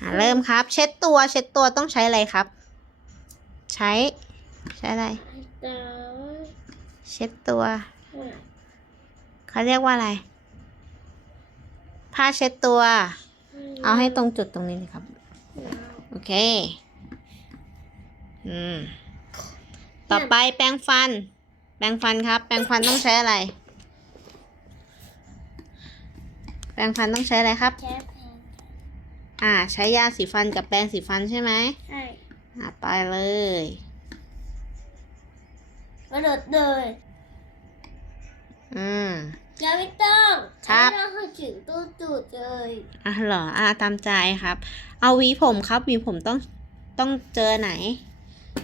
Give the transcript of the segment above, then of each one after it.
อะเริ่มครับ เช็ดตัว เช็ดตัวต้องใช้อะไรครับ ใช้ ใช้อะไร เช็ดตัว เขาเรียกว่าอะไร ผ้าเช็ดตัว เอาให้ตรงจุดตรงนี้เลยครับ โอเค อืม ต่อไปแปรงฟัน แปรงฟันครับ แปรงฟันต้องใช้อะไร แปรงฟันต้องใช้อะไรครับ อ่า ใช้ยาสีฟันกับแปรงสีฟันใช่ไหมใช่อ่าไปเลยกระโดดเลยอืมยังไม่ต้องครับไม่ต้องให้ถึงตู้จุดเลยอะเหรออ่าตามใจครับ เอาหวีผมครับหวีผมต้องต้องเจอไหน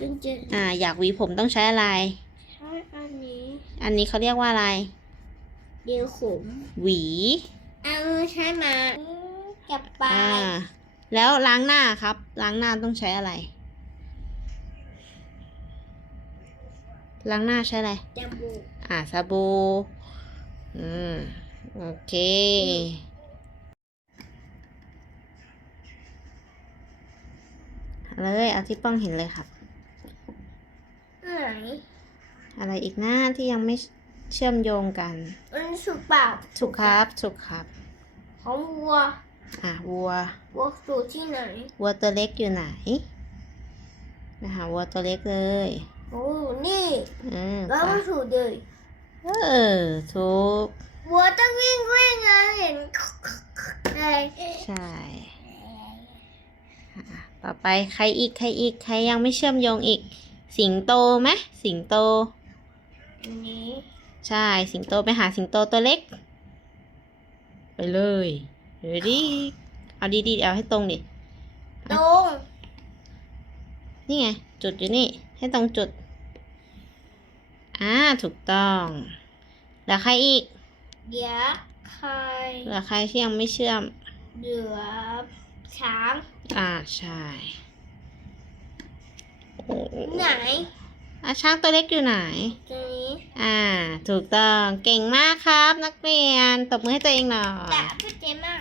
จนจะอ่า อยากหวีผมต้องใช้อะไรใช้อันนี้ อันนี้เขาเรียกว่าอะไรเดียวขมหวี เอาใช้มา กับปลาอ่ายแล้วล้างหน้าครับ ล้างหน้าต้องใช้อะไร ล้างหน้าใช้อะไร จมูกอ่าสบู่อืม โอเคเลยเอาที่ป้องเห็นเลยครับไหนอะไรอีกหน้าที่ยังไม่เชื่อมโยงกัน มันสุกเปล่า ถูกครับ ถูกครับ ของวัว อะวัว วัวสูที่ไหน วัวตัวเล็กอยู่ไหนไปหาวัวตัวเล็กเลย โอ้ นี่อืมแล้วไปมันถูกเลยเออถูกวัวต้องวิ่งวิ่งไงเห็นอะไรใช่อะต่อไปใครอีกใครอีกใครยังไม่เชื่อมโยงอีก สิงโตไหมสิงโตอันนี้ใช่สิงโตไปหาสิงโตตัวเล็ก ไปเลยเดี๋ยวดิเอาดีๆเอาให้ตรงดิตรง นี่ไง จุดอยู่นี่ ให้ตรงจุด อ่า ถูกต้องแล้วใครอีกเดี๋ยวใครเหลือใครที่ยังไม่เชื่อมเหลือช้าง อ่า ใช่โอ้โหไหนอะช้างตัวเล็กอยู่ไหนตัวนี้ อ่า ถูกต้อง เก่งมากครับ นักเรียน ตบมือให้ตัวเองหน่อย แต่พี่เจมาก